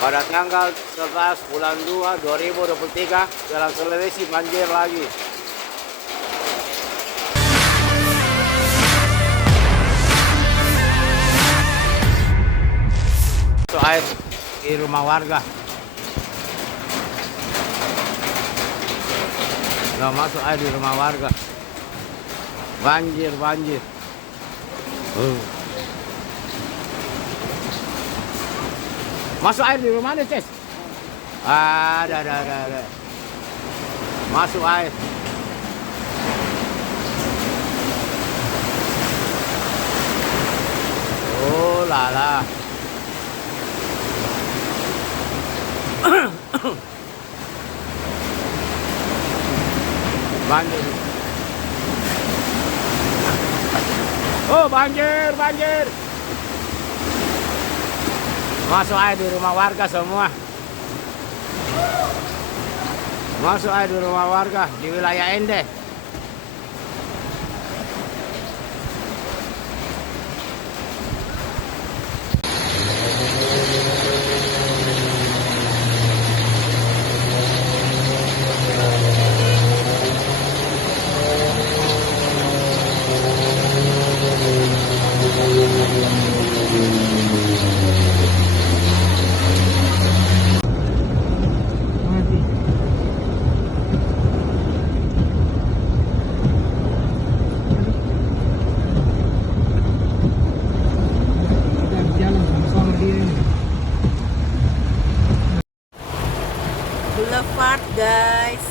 Pada tanggal 11 bulan 2 2023 Jalan Sulawesi banjir lagi. Masuk air di rumah warga. Nggak masuk air di rumah warga. Banjir. Masuk air di rumah nih, Ces. Ada. Masuk air. Oh lala. Banjir. Oh, banjir. Masuk air di rumah warga semua. Masuk air di rumah warga di wilayah Ende. Boulevard, guys.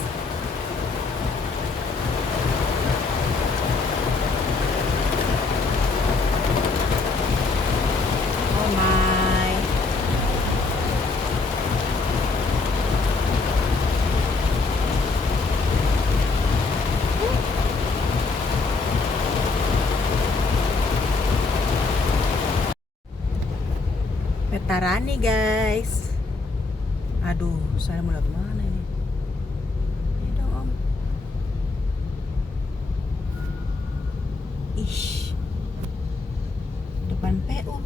Oh my. Vetarani, guys. Aduh, saya mau lihat mana ini? Ini dong, Om. Ih. Depan PU.